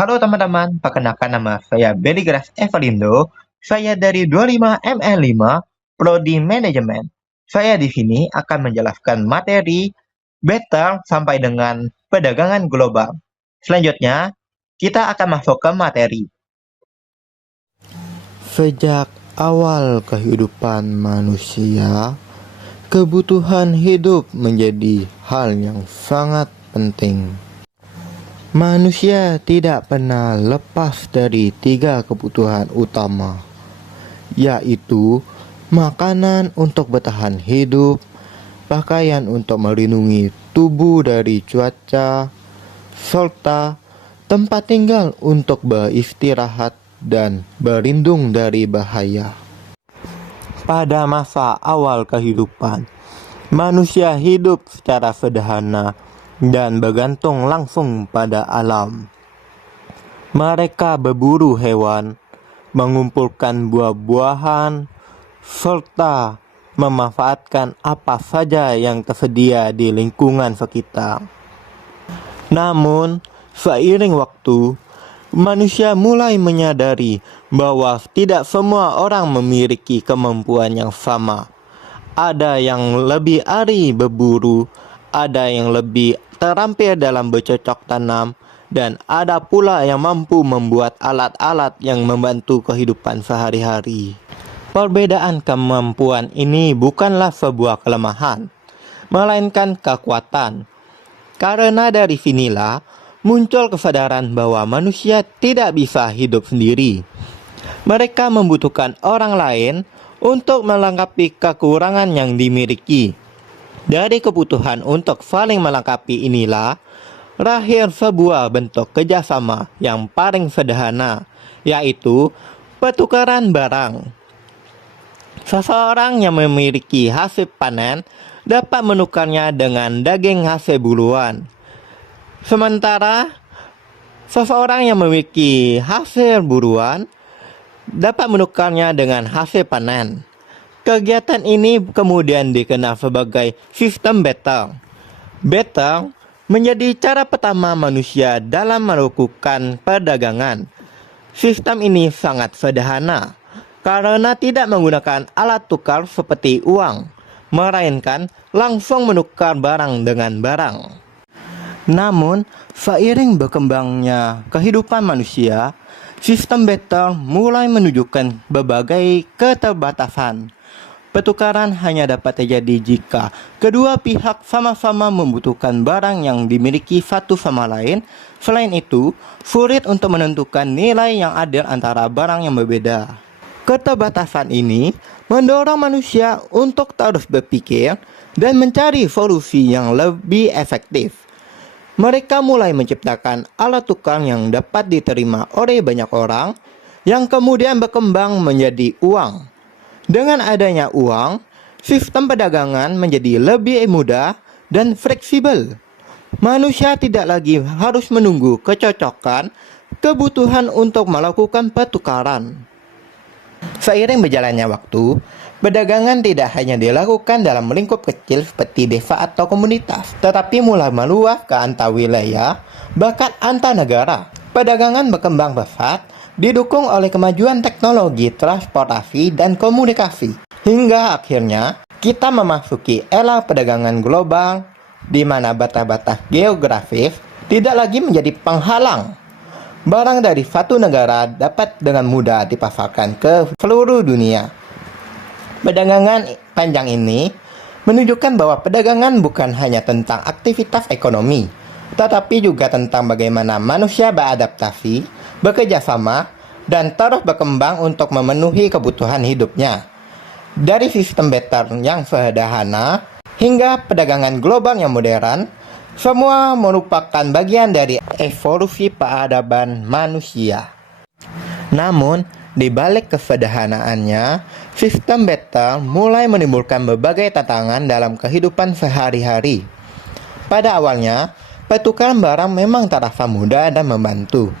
Halo teman-teman, perkenalkan nama saya Belligras Evalindo. Saya dari 25ML5 Prodi Manajemen. Saya di sini akan menjelaskan materi better sampai dengan perdagangan global. Selanjutnya, kita akan masuk ke materi. Sejak awal kehidupan manusia, kebutuhan hidup menjadi hal yang sangat penting. Manusia tidak pernah lepas dari 3 kebutuhan utama, yaitu makanan untuk bertahan hidup, pakaian untuk melindungi tubuh dari cuaca, serta tempat tinggal untuk beristirahat dan berlindung dari bahaya. Pada masa awal kehidupan, manusia hidup secara sederhana dan bergantung langsung pada alam. Mereka berburu hewan, mengumpulkan buah-buahan, serta memanfaatkan apa saja yang tersedia di lingkungan sekitar. Namun, seiring waktu, manusia mulai menyadari bahwa tidak semua orang memiliki kemampuan yang sama. Ada yang lebih ahli berburu, ada yang lebih terampil dalam bercocok tanam, dan ada pula yang mampu membuat alat-alat yang membantu kehidupan sehari-hari. Perbedaan kemampuan ini bukanlah sebuah kelemahan, melainkan kekuatan. Karena dari sinilah muncul kesadaran bahwa manusia tidak bisa hidup sendiri. Mereka membutuhkan orang lain untuk melengkapi kekurangan yang dimiliki. Dari kebutuhan untuk saling melengkapi inilah lahir sebuah bentuk kerjasama yang paling sederhana, yaitu pertukaran barang. Seseorang yang memiliki hasil panen dapat menukarnya dengan daging hasil buruan. Sementara seseorang yang memiliki hasil buruan dapat menukarnya dengan hasil panen. Kegiatan ini kemudian dikenal sebagai sistem barter. Barter menjadi cara pertama manusia dalam melakukan perdagangan. Sistem ini sangat sederhana karena tidak menggunakan alat tukar seperti uang, melainkan langsung menukar barang dengan barang. Namun, seiring berkembangnya kehidupan manusia, sistem barter mulai menunjukkan berbagai keterbatasan. Pertukaran hanya dapat terjadi jika kedua pihak sama-sama membutuhkan barang yang dimiliki satu sama lain. Selain itu, sulit untuk menentukan nilai yang adil antara barang yang berbeda. Keterbatasan ini mendorong manusia untuk terus berpikir dan mencari solusi yang lebih efektif. Mereka mulai menciptakan alat tukar yang dapat diterima oleh banyak orang, yang kemudian berkembang menjadi uang. Dengan adanya uang, sistem perdagangan menjadi lebih mudah dan fleksibel. Manusia tidak lagi harus menunggu kecocokan kebutuhan untuk melakukan pertukaran. Seiring berjalannya waktu, perdagangan tidak hanya dilakukan dalam lingkup kecil seperti desa atau komunitas, tetapi mulai meluas ke antar wilayah, bahkan antar negara. Perdagangan berkembang pesat, didukung oleh kemajuan teknologi transportasi dan komunikasi. Hingga akhirnya, kita memasuki era perdagangan global, di mana batas-batas geografis tidak lagi menjadi penghalang. Barang dari satu negara dapat dengan mudah dipasarkan ke seluruh dunia. Perdagangan panjang ini menunjukkan bahwa perdagangan bukan hanya tentang aktivitas ekonomi, tetapi juga tentang bagaimana manusia beradaptasi, bekerja sama, dan terus berkembang untuk memenuhi kebutuhan hidupnya. Dari sistem barter yang sederhana hingga perdagangan global yang modern, semua merupakan bagian dari evolusi peradaban manusia. Namun, di balik kesederhanaannya, sistem barter mulai menimbulkan berbagai tantangan dalam kehidupan sehari-hari. Pada awalnya, pertukaran barang memang terasa mudah dan membantu.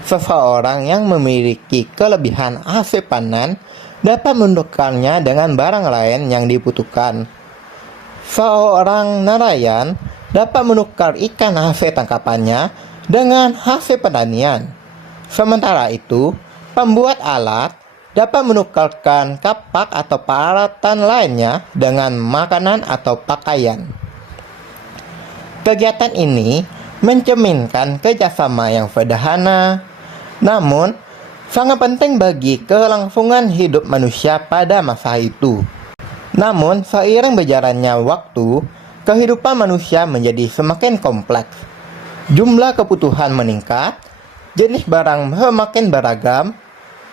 Seseorang yang memiliki kelebihan hasil panen dapat menukarnya dengan barang lain yang dibutuhkan. Seorang nelayan dapat menukar ikan hasil tangkapannya dengan hasil pertanian. Sementara itu, pembuat alat dapat menukarkan kapak atau peralatan lainnya dengan makanan atau pakaian. Kegiatan ini mencerminkan kerjasama yang sederhana, namun sangat penting bagi kelangsungan hidup manusia pada masa itu. Namun, seiring berjalannya waktu, kehidupan manusia menjadi semakin kompleks. Jumlah kebutuhan meningkat, jenis barang semakin beragam,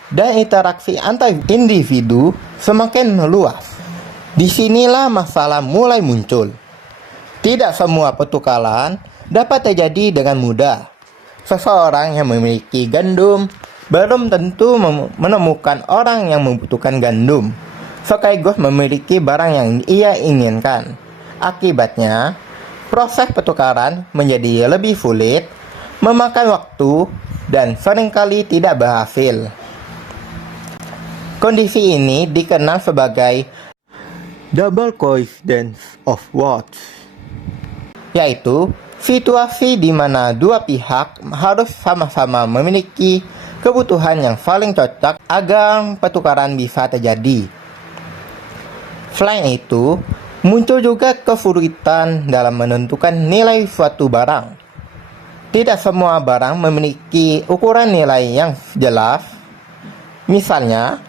dan interaksi antar individu semakin luas. Disinilah masalah mulai muncul. Tidak semua pertukaran dapat terjadi dengan mudah. Seseorang yang memiliki gandum belum tentu menemukan orang yang membutuhkan gandum, sekaligus memiliki barang yang ia inginkan. Akibatnya, proses pertukaran menjadi lebih sulit, memakan waktu, dan seringkali tidak berhasil. Kondisi ini dikenal sebagai double coincidence of words, yaitu situasi di mana dua pihak harus sama-sama memiliki kebutuhan yang saling cocok agar pertukaran bisa terjadi. Selain itu, muncul juga kesulitan dalam menentukan nilai suatu barang. Tidak semua barang memiliki ukuran nilai yang jelas. Misalnya,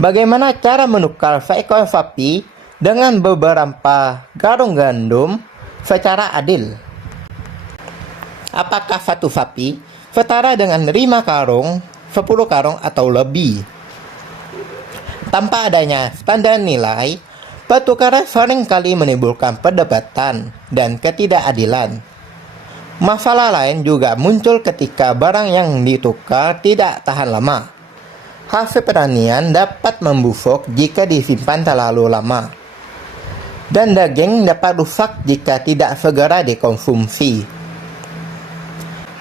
bagaimana cara menukar seekor sapi dengan beberapa karung gandum secara adil? Apakah satu sapi setara dengan 5 karung, 10 karung, atau lebih? Tanpa adanya standar nilai, pertukaran seringkali menimbulkan perdebatan dan ketidakadilan. Masalah lain juga muncul ketika barang yang ditukar tidak tahan lama. Hasil pertanian dapat membusuk jika disimpan terlalu lama, dan daging dapat rusak jika tidak segera dikonsumsi.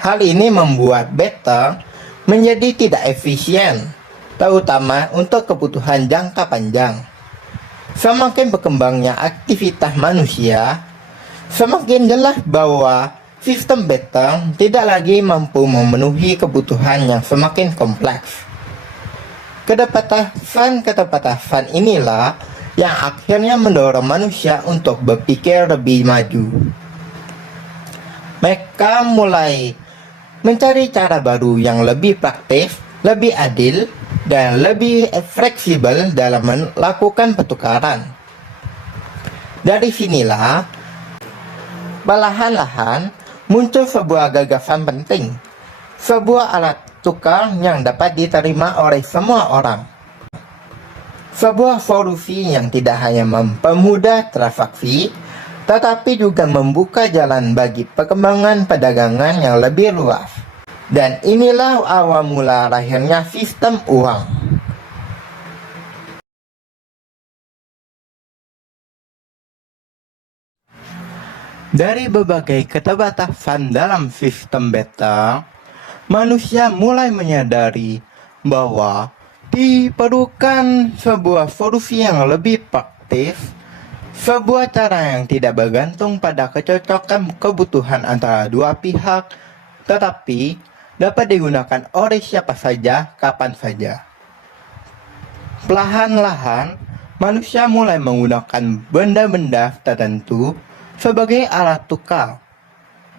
Hal ini membuat barter menjadi tidak efisien, terutama untuk kebutuhan jangka panjang. Semakin berkembangnya aktivitas manusia, semakin jelas bahwa sistem barter tidak lagi mampu memenuhi kebutuhan yang semakin kompleks. Keterbatasan inilah yang akhirnya mendorong manusia untuk berpikir lebih maju. Mereka mulai mencari cara baru yang lebih praktis, lebih adil, dan lebih fleksibel dalam melakukan pertukaran. Dari sinilah, perlahan-lahan muncul sebuah gagasan penting, sebuah alat tukar yang dapat diterima oleh semua orang. Sebuah solusi yang tidak hanya mempermudah transaksi, tetapi juga membuka jalan bagi perkembangan perdagangan yang lebih luas. Dan inilah awal mula lahirnya sistem uang. Dari berbagai keterbatasan dalam sistem barter, manusia mulai menyadari bahwa diperlukan sebuah solusi yang lebih praktis, sebuah cara yang tidak bergantung pada kecocokan kebutuhan antara dua pihak, tetapi dapat digunakan oleh siapa saja, kapan saja. Perlahan-lahan, manusia mulai menggunakan benda-benda tertentu sebagai alat tukar.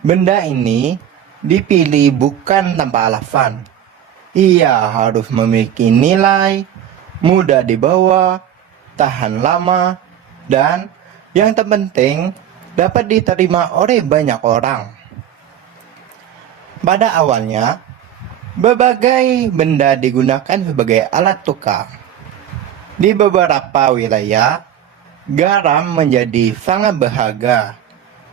Benda ini dipilih bukan tanpa alasan. Ia harus memiliki nilai, mudah dibawa, tahan lama, dan yang terpenting dapat diterima oleh banyak orang. Pada awalnya, berbagai benda digunakan sebagai alat tukar. Di beberapa wilayah, garam menjadi sangat berharga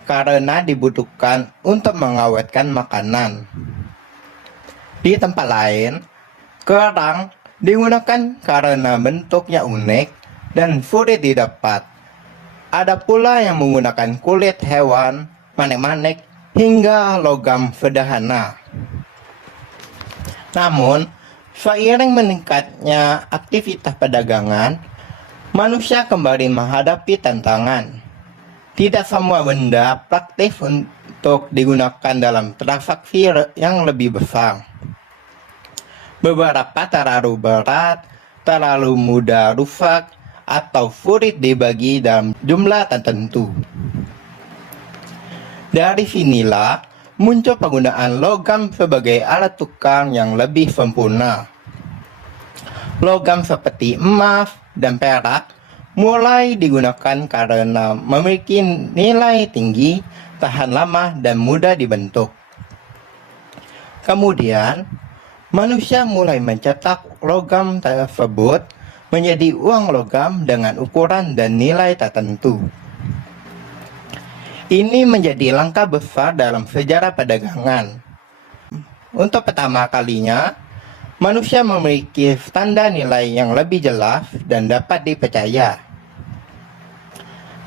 karena dibutuhkan untuk mengawetkan makanan. Di tempat lain, kerang digunakan karena bentuknya unik dan sulit didapat. Ada pula yang menggunakan kulit hewan, manik-manik, hingga logam sederhana. Namun, seiring meningkatnya aktivitas perdagangan, manusia kembali menghadapi tantangan. Tidak semua benda praktis untuk digunakan dalam transaksi yang lebih besar. Beberapa terlalu berat, terlalu mudah rusak, atau sulit dibagi dalam jumlah tertentu. Dari sinilah muncul penggunaan logam sebagai alat tukar yang lebih sempurna. Logam seperti emas dan perak mulai digunakan karena memiliki nilai tinggi, tahan lama, dan mudah dibentuk. Kemudian, manusia mulai mencetak logam tersebut menjadi uang logam dengan ukuran dan nilai tertentu. Ini menjadi langkah besar dalam sejarah perdagangan. Untuk pertama kalinya, manusia memiliki standar nilai yang lebih jelas dan dapat dipercaya.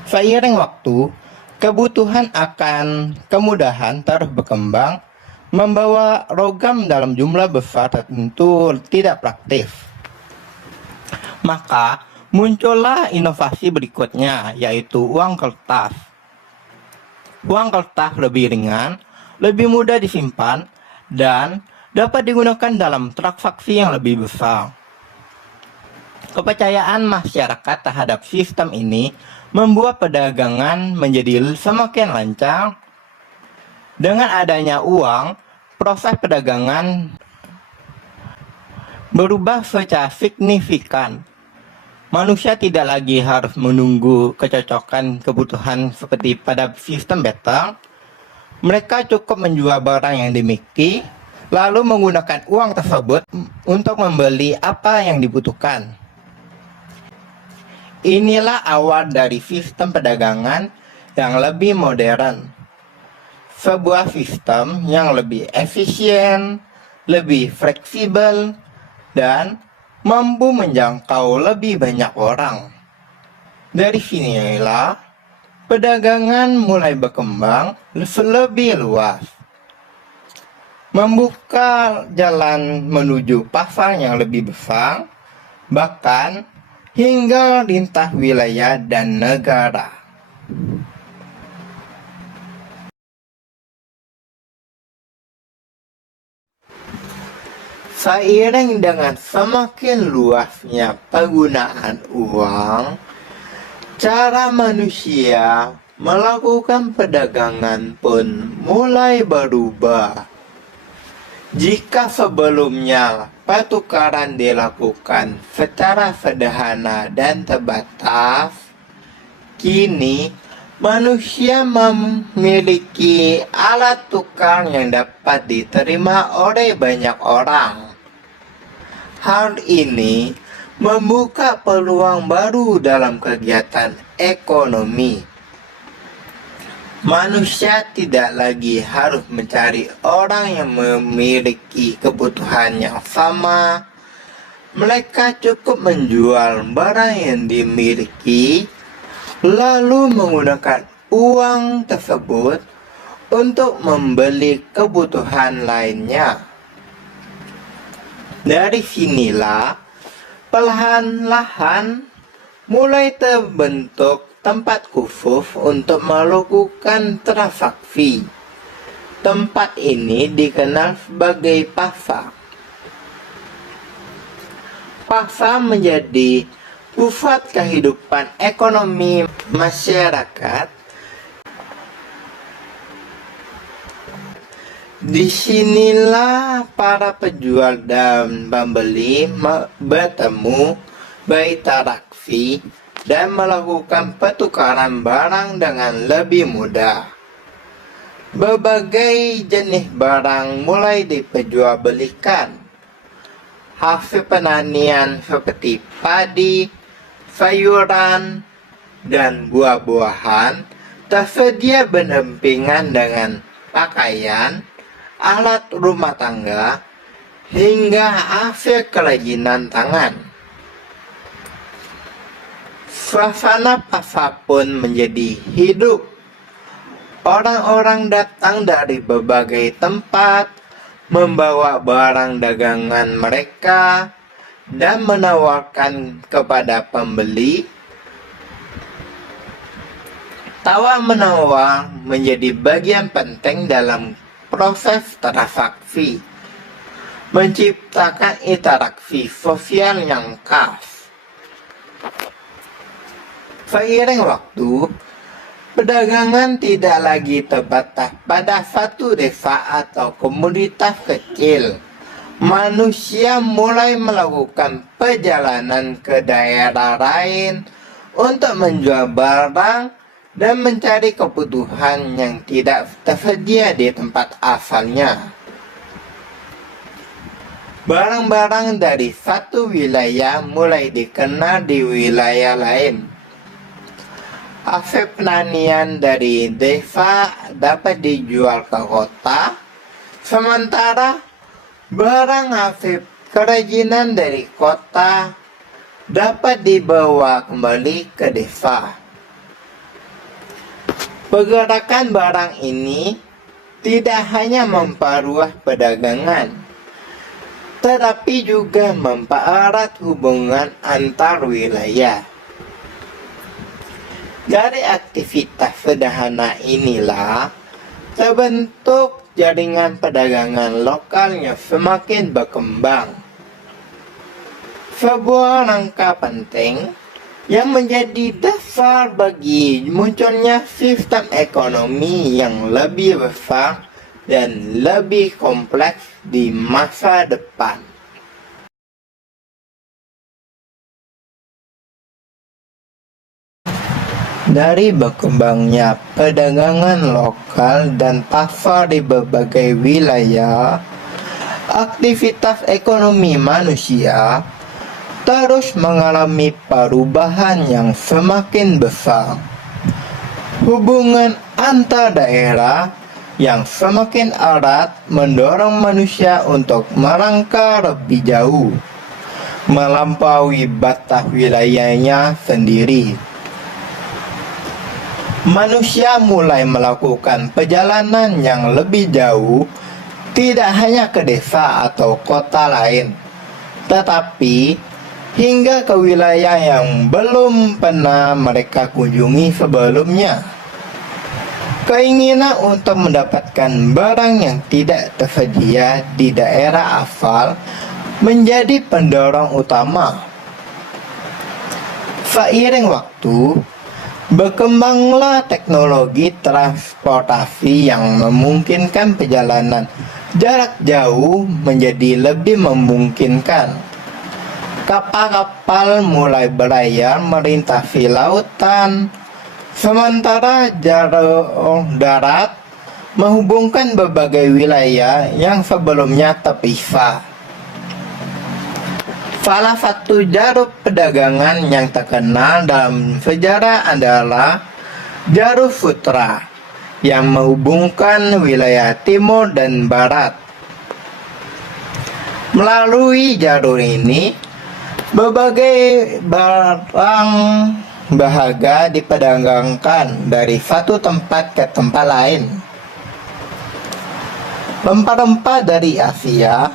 Seiring waktu, kebutuhan akan kemudahan terus berkembang, membawa logam dalam jumlah besar tentu tidak praktis. Maka muncullah inovasi berikutnya, yaitu uang kertas. Uang kertas lebih ringan, lebih mudah disimpan, dan dapat digunakan dalam transaksi yang lebih besar. Kepercayaan masyarakat terhadap sistem ini membuat perdagangan menjadi semakin lancar. Dengan adanya uang, proses perdagangan berubah secara signifikan. Manusia tidak lagi harus menunggu kecocokan kebutuhan seperti pada sistem barter. Mereka cukup menjual barang yang dimiliki, lalu menggunakan uang tersebut untuk membeli apa yang dibutuhkan. Inilah awal dari sistem perdagangan yang lebih modern. Sebuah sistem yang lebih efisien, lebih fleksibel, dan mampu menjangkau lebih banyak orang. Dari sinilah perdagangan mulai berkembang lebih luas, membuka jalan menuju pasar yang lebih besar, bahkan hingga lintas wilayah dan negara. Seiring dengan semakin luasnya penggunaan uang, cara manusia melakukan perdagangan pun mulai berubah. Jika sebelumnya pertukaran dilakukan secara sederhana dan terbatas, kini manusia memiliki alat tukar yang dapat diterima oleh banyak orang. Hal ini membuka peluang baru dalam kegiatan ekonomi. Manusia tidak lagi harus mencari orang yang memiliki kebutuhan yang sama. Mereka cukup menjual barang yang dimiliki, lalu menggunakan uang tersebut untuk membeli kebutuhan lainnya. Dari sinilah perlahan-lahan mulai terbentuk tempat khusus untuk melakukan transaksi. Tempat ini dikenal sebagai pasar. Pasar menjadi pusat kehidupan ekonomi masyarakat. Disinilah para penjual dan pembeli bertemu, berinteraksi, dan melakukan pertukaran barang dengan lebih mudah. Berbagai jenis barang mulai diperjualbelikan. Hasil pertanian seperti padi, sayuran, dan buah-buahan tersedia berdampingan dengan pakaian, alat rumah tangga, hingga hasil kerajinan tangan. Suasana pasar pun menjadi hidup. Orang-orang datang dari berbagai tempat, membawa barang dagangan mereka, dan menawarkan kepada pembeli. Tawar-menawar menjadi bagian penting dalam proses transaksi. menciptakan interaksi sosial yang khas. Seiring waktu, perdagangan tidak lagi terbatas pada satu desa atau komunitas kecil. Manusia mulai melakukan perjalanan ke daerah lain untuk menjual barang dan mencari kebutuhan yang tidak tersedia di tempat asalnya. Barang-barang dari satu wilayah mulai dikenal di wilayah lain. Hasil pertanian dari desa dapat dijual ke kota, sementara barang hasil kerajinan dari kota dapat dibawa kembali ke desa. Pergerakan barang ini tidak hanya memperluas perdagangan, tetapi juga mempererat hubungan antar wilayah. Dari aktivitas sederhana inilah terbentuk jaringan perdagangan lokal yang semakin berkembang. Sebuah langkah penting yang menjadi dasar bagi munculnya sistem ekonomi yang lebih besar dan lebih kompleks di masa depan. Dari berkembangnya perdagangan lokal dan pasar di berbagai wilayah, aktivitas ekonomi manusia terus mengalami perubahan yang semakin besar. Hubungan antar daerah yang semakin erat mendorong manusia untuk melangkah lebih jauh, melampaui batas wilayahnya sendiri. Manusia mulai melakukan perjalanan yang lebih jauh, tidak hanya ke desa atau kota lain, tetapi hingga ke wilayah yang belum pernah mereka kunjungi sebelumnya. Keinginan untuk mendapatkan barang yang tidak tersedia di daerah asal menjadi pendorong utama. Seiring waktu, berkembanglah teknologi transportasi yang memungkinkan perjalanan jarak jauh menjadi lebih memungkinkan. Kapal-kapal mulai berlayar melintasi lautan, sementara jalur darat menghubungkan berbagai wilayah yang sebelumnya terpisah. Salah satu jalur perdagangan yang terkenal dalam sejarah adalah Jalur Sutra yang menghubungkan wilayah timur dan barat. Melalui jalur ini, berbagai barang berharga diperdagangkan dari satu tempat ke tempat lain. Rempah-rempah dari Asia,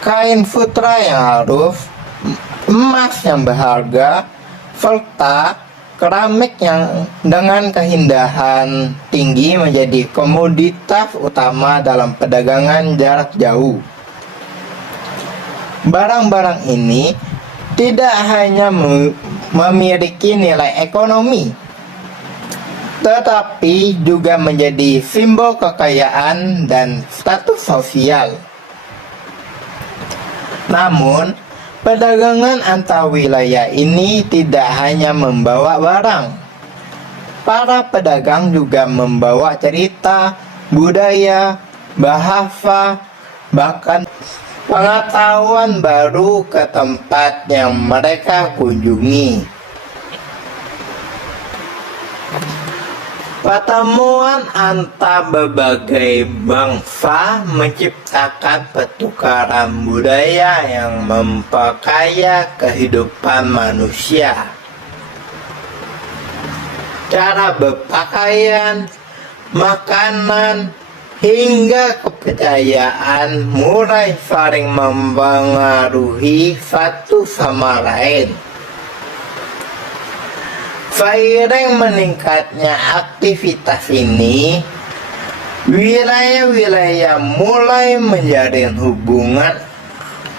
kain sutra yang halus, emas yang berharga, serta keramik yang dengan keindahan tinggi menjadi komoditas utama dalam perdagangan jarak jauh. Barang-barang ini tidak hanya memiliki nilai ekonomi, tetapi juga menjadi simbol kekayaan dan status sosial. Namun, perdagangan antar wilayah ini tidak hanya membawa barang. Para pedagang juga membawa cerita, budaya, bahasa, bahkan pengetahuan baru ke tempat yang mereka kunjungi. Pertemuan antar berbagai bangsa menciptakan pertukaran budaya yang memperkaya kehidupan manusia. Cara berpakaian, makanan, hingga kepercayaan mulai saling mempengaruhi satu sama lain. Seiring meningkatnya aktivitas ini, wilayah-wilayah mulai menjalin hubungan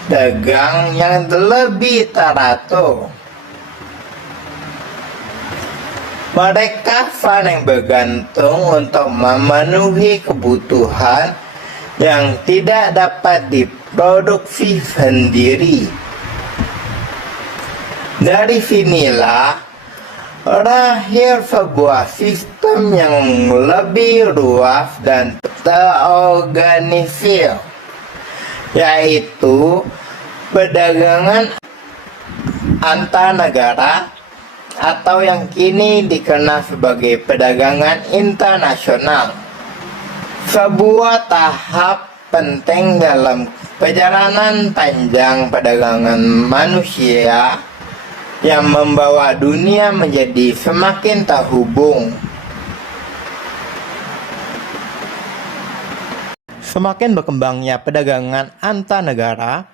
dagang yang lebih teratur. Mereka saling bergantung untuk memenuhi kebutuhan yang tidak dapat diproduksi sendiri. Dari sinilah lahir sebuah sistem yang lebih luas dan terorganisir, yaitu perdagangan antar negara atau yang kini dikenal sebagai perdagangan internasional. Sebuah tahap penting dalam perjalanan panjang perdagangan manusia yang membawa dunia menjadi semakin terhubung. Semakin berkembangnya perdagangan antar negara,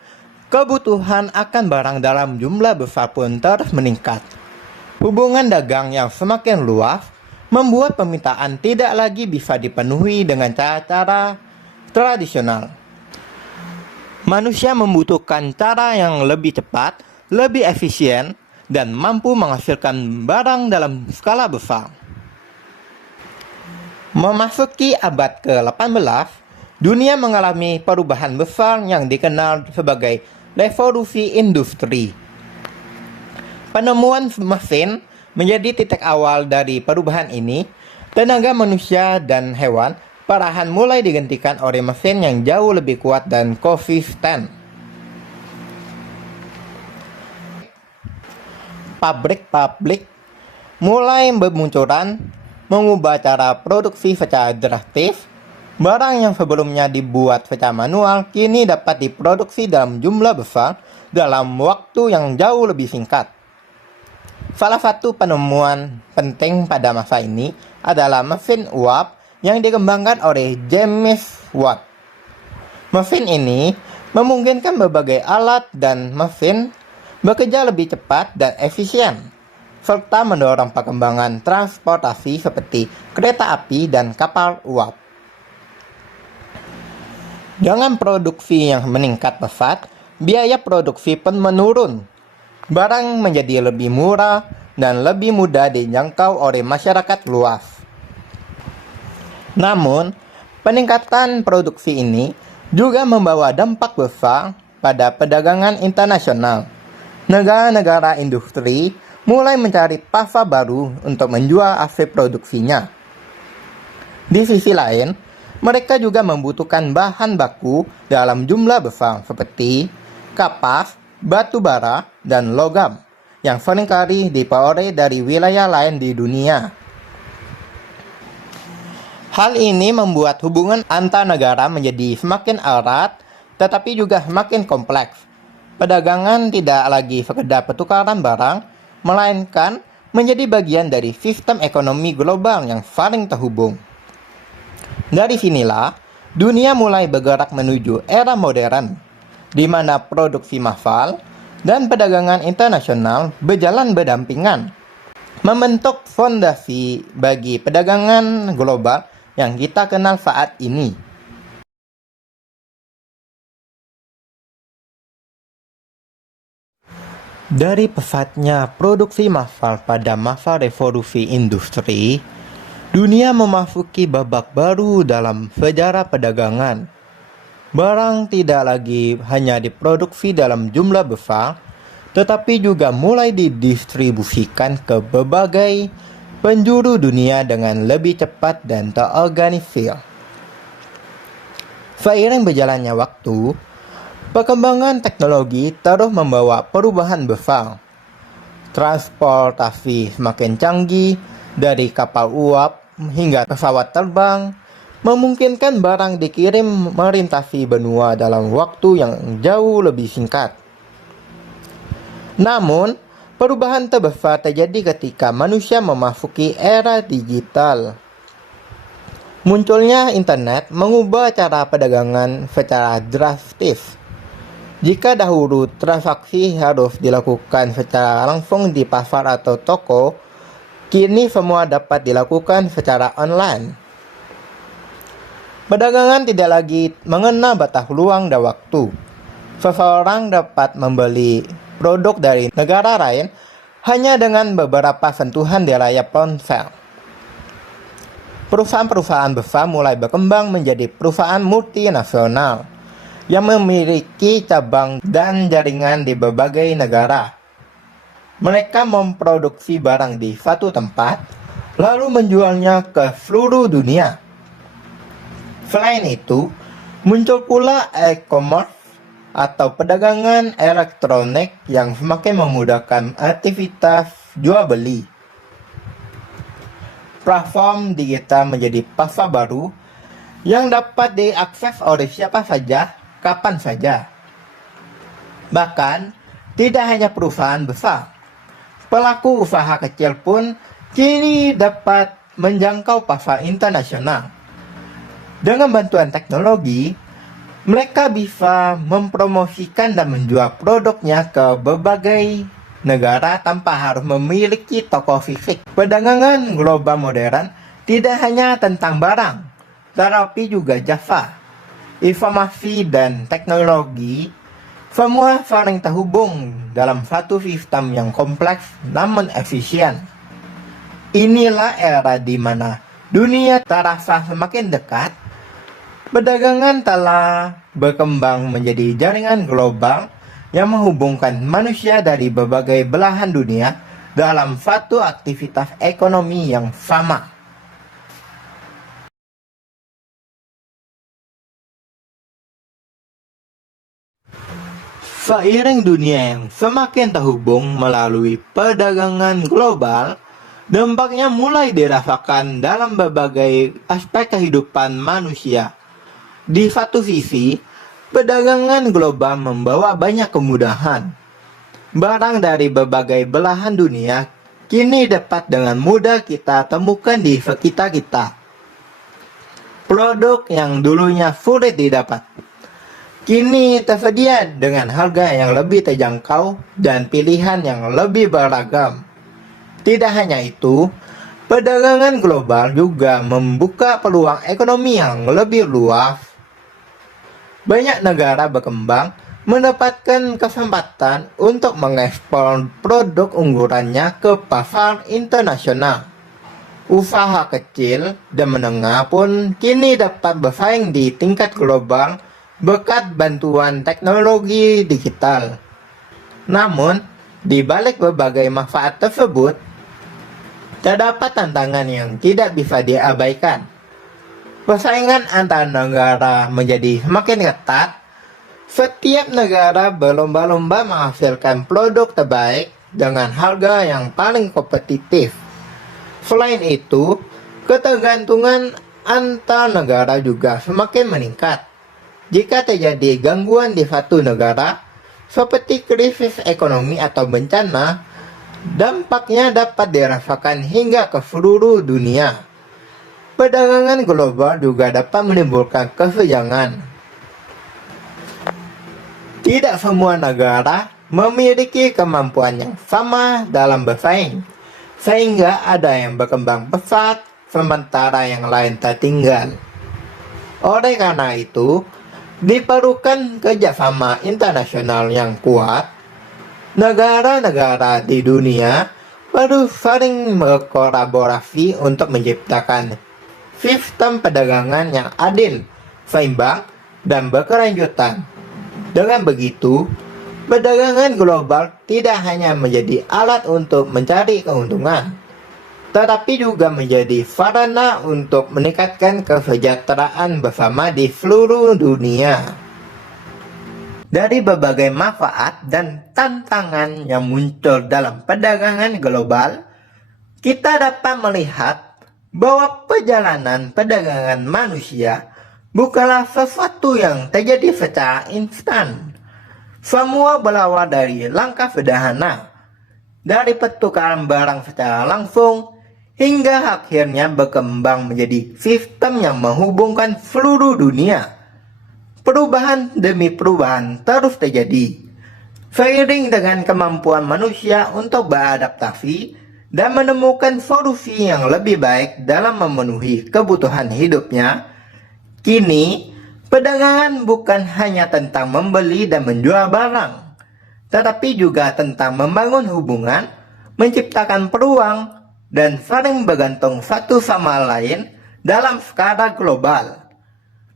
kebutuhan akan barang dalam jumlah besar pun terus meningkat. Hubungan dagang yang semakin luas membuat permintaan tidak lagi bisa dipenuhi dengan cara-cara tradisional. Manusia membutuhkan cara yang lebih cepat, lebih efisien, dan mampu menghasilkan barang dalam skala besar. Memasuki abad ke-18, dunia mengalami perubahan besar yang dikenal sebagai revolusi industri. Penemuan mesin menjadi titik awal dari perubahan ini. Tenaga manusia dan hewan perlahan mulai digantikan oleh mesin yang jauh lebih kuat dan konsisten. Pabrik-pabrik mulai bermunculan, mengubah cara produksi secara drastis. Barang yang sebelumnya dibuat secara manual kini dapat diproduksi dalam jumlah besar dalam waktu yang jauh lebih singkat. Salah satu penemuan penting pada masa ini adalah mesin uap yang dikembangkan oleh James Watt. Mesin ini memungkinkan berbagai alat dan mesin bekerja lebih cepat dan efisien, serta mendorong perkembangan transportasi seperti kereta api dan kapal uap. Dengan produksi yang meningkat pesat, biaya produksi pun menurun. Barang menjadi lebih murah dan lebih mudah dijangkau oleh masyarakat luas. Namun, peningkatan produksi ini juga membawa dampak besar pada perdagangan internasional. Negara-negara industri mulai mencari pasar baru untuk menjual hasil produksinya. Di sisi lain, mereka juga membutuhkan bahan baku dalam jumlah besar seperti kapas, batu bara, dan logam yang seringkali diperoleh dari wilayah lain di dunia. Hal ini membuat hubungan antar negara menjadi semakin erat, tetapi juga semakin kompleks. Perdagangan tidak lagi sekedar pertukaran barang, melainkan menjadi bagian dari sistem ekonomi global yang saling terhubung. Dari sinilah, dunia mulai bergerak menuju era modern, di mana produksi massal dan perdagangan internasional berjalan berdampingan, membentuk fondasi bagi perdagangan global yang kita kenal saat ini. Dari pesatnya produksi massal pada masa revolusi industri, dunia memasuki babak baru dalam sejarah perdagangan. Barang tidak lagi hanya diproduksi dalam jumlah besar, tetapi juga mulai didistribusikan ke berbagai penjuru dunia dengan lebih cepat dan terorganisir. Seiring berjalannya waktu, perkembangan teknologi terus membawa perubahan besar. Transportasi semakin canggih, dari kapal uap hingga pesawat terbang, memungkinkan barang dikirim melintasi benua dalam waktu yang jauh lebih singkat. Namun, perubahan terbesar terjadi ketika manusia memasuki era digital. Munculnya internet mengubah cara perdagangan secara drastis. Jika dahulu transaksi harus dilakukan secara langsung di pasar atau toko, kini semua dapat dilakukan secara online. Perdagangan tidak lagi mengenal batas ruang dan waktu. Seseorang dapat membeli produk dari negara lain hanya dengan beberapa sentuhan di layar ponsel. Perusahaan-perusahaan besar mulai berkembang menjadi perusahaan multinasional yang memiliki cabang dan jaringan di berbagai negara. Mereka memproduksi barang di satu tempat, lalu menjualnya ke seluruh dunia. Selain itu, muncul pula e-commerce atau perdagangan elektronik yang semakin memudahkan aktivitas jual beli. Platform digital menjadi pasar baru yang dapat diakses oleh siapa saja, kapan saja. Bahkan, tidak hanya perusahaan besar, pelaku usaha kecil pun kini dapat menjangkau pasar internasional. Dengan bantuan teknologi, mereka bisa mempromosikan dan menjual produknya ke berbagai negara tanpa harus memiliki toko fisik. Perdagangan global modern tidak hanya tentang barang, tetapi juga jasa, informasi, dan teknologi. Semua saling terhubung dalam satu sistem yang kompleks namun efisien. Inilah era di mana dunia terasa semakin dekat. Perdagangan telah berkembang menjadi jaringan global yang menghubungkan manusia dari berbagai belahan dunia dalam satu aktivitas ekonomi yang sama. Seiring dunia yang semakin terhubung melalui perdagangan global, dampaknya mulai dirasakan dalam berbagai aspek kehidupan manusia. Di satu sisi, perdagangan global membawa banyak kemudahan. Barang dari berbagai belahan dunia kini dapat dengan mudah kita temukan di sekitar kita. Produk yang dulunya sulit didapat, kini tersedia dengan harga yang lebih terjangkau dan pilihan yang lebih beragam. Tidak hanya itu, perdagangan global juga membuka peluang ekonomi yang lebih luas. Banyak negara berkembang mendapatkan kesempatan untuk mengekspor produk unggulannya ke pasar internasional. Usaha kecil dan menengah pun kini dapat bersaing di tingkat global berkat bantuan teknologi digital. Namun, di balik berbagai manfaat tersebut, terdapat tantangan yang tidak bisa diabaikan. Persaingan antar negara menjadi semakin ketat. Setiap negara berlomba-lomba menghasilkan produk terbaik dengan harga yang paling kompetitif. Selain itu, ketergantungan antar negara juga semakin meningkat. Jika terjadi gangguan di satu negara, seperti krisis ekonomi atau bencana, dampaknya dapat dirasakan hingga ke seluruh dunia. Perdagangan global juga dapat menimbulkan kesenjangan. Tidak semua negara memiliki kemampuan yang sama dalam bersaing, sehingga ada yang berkembang pesat, sementara yang lain tertinggal. Oleh karena itu, diperlukan kerjasama internasional yang kuat. Negara-negara di dunia perlu saling berkolaborasi untuk menciptakan sistem perdagangan yang adil, seimbang, dan berkelanjutan. Dengan begitu, perdagangan global tidak hanya menjadi alat untuk mencari keuntungan, tetapi juga menjadi sarana untuk meningkatkan kesejahteraan bersama di seluruh dunia. Dari berbagai manfaat dan tantangan yang muncul dalam perdagangan global, kita dapat melihat bahwa perjalanan perdagangan manusia bukanlah sesuatu yang terjadi secara instan. Semua berawal dari langkah sederhana, dari pertukaran barang secara langsung, hingga akhirnya berkembang menjadi sistem yang menghubungkan seluruh dunia. Perubahan demi perubahan terus terjadi, seiring dengan kemampuan manusia untuk beradaptasi dan menemukan solusi yang lebih baik dalam memenuhi kebutuhan hidupnya. Kini, Perdagangan bukan hanya tentang membeli dan menjual barang, tetapi juga tentang membangun hubungan, menciptakan peluang, dan saling bergantung satu sama lain dalam skala global.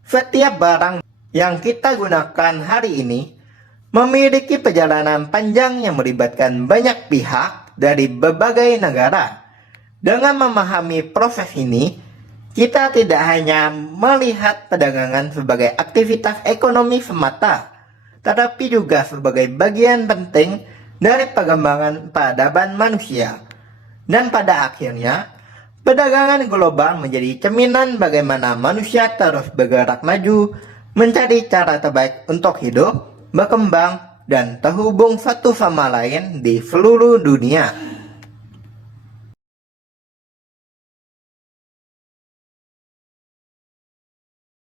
Setiap barang yang kita gunakan hari ini memiliki perjalanan panjang yang melibatkan banyak pihak dari berbagai negara. Dengan memahami proses ini, kita tidak hanya melihat perdagangan sebagai aktivitas ekonomi semata, tetapi juga sebagai bagian penting dari perkembangan peradaban manusia. Dan pada akhirnya, perdagangan global menjadi cerminan bagaimana manusia terus bergerak maju, mencari cara terbaik untuk hidup, berkembang, dan terhubung satu sama lain di seluruh dunia.